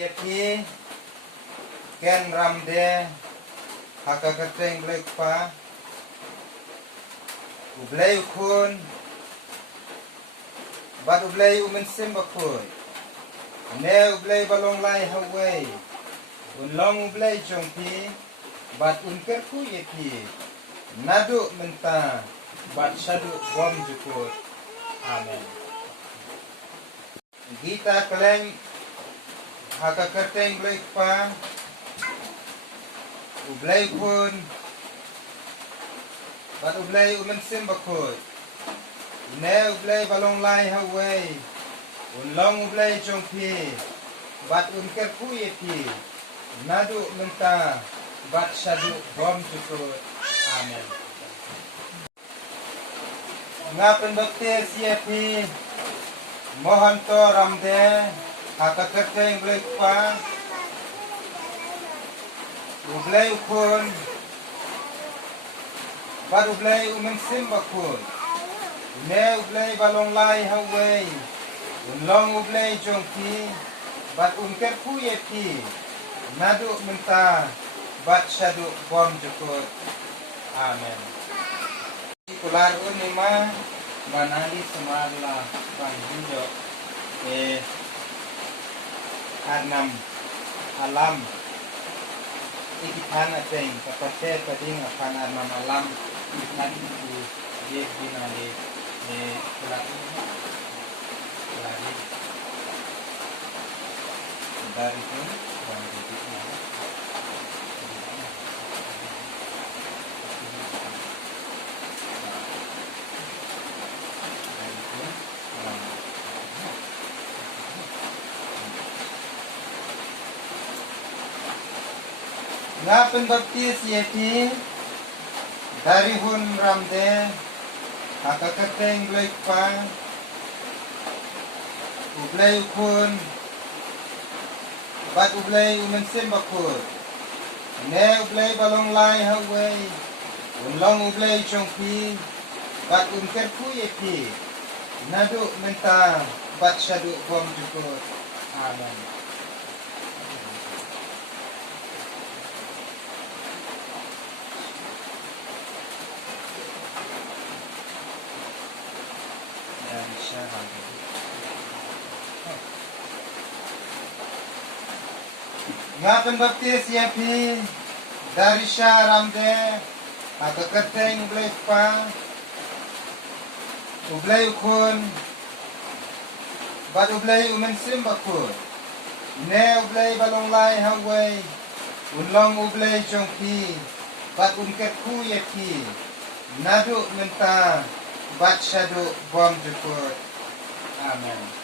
Yaki Ken Ramde Hakakateng Blekpa Ublay Ukun Bad Ublay Umensim Bakun Ne Ublay Balong Lai Hawaii Unlong Ublay Jongpi Bad Unkerku Yaki Nadu Menta Bad Shadu Bom Jukut Amen Gita Kaleng Hakakateng Blekpa Ublay Kun Bad Ublay Umensim Bakut Ne Ublay Balong Lai Hawaii Unlong Ublay Jongpi Bad Unkerku Yepi Nadu Menta Bad Shadu Bom Jukut Amen Ngapen Bakti Siyepi Mohanto Ramde Hakakateng Blekpa Ublay Ukun Bad Ublay Umensim Bakun Ne Ublay Balong Lai Hawaii Unlong Ublay Jongpi Bad Unkerku Yepi Nadu Menta Bad Shadu Bom Jukut Amen Kular Unima Banali Semarla Bang Hinjo Anam alam ikitan ateng kapate pading akan anam alam ikan itu dia binali pelati dari pun dan didiknya Ngapen Bakti Siyepi Dari Hun Ramde Hakakateng Blekpa Ublay Ukun Bad Ublay Umensim Bakut Ne Ublay Balong Lai Hawaii Unlong Ublay Jongpi Bad Unkerku Yepi Nadu Menta Bad Shadu Bom Jukut Amen Ngapen Bakti Siyepi Dari Syah Ramde Hakakateng Blekpa Ublay Ukun Bad Ublay Umensim Bakut Ne Ublay Balong Lai Hawaii Unlong Ublay Jongpi Bad Unkerku Yepi Nadu Menta Bad Shadu Bom Jukut Amen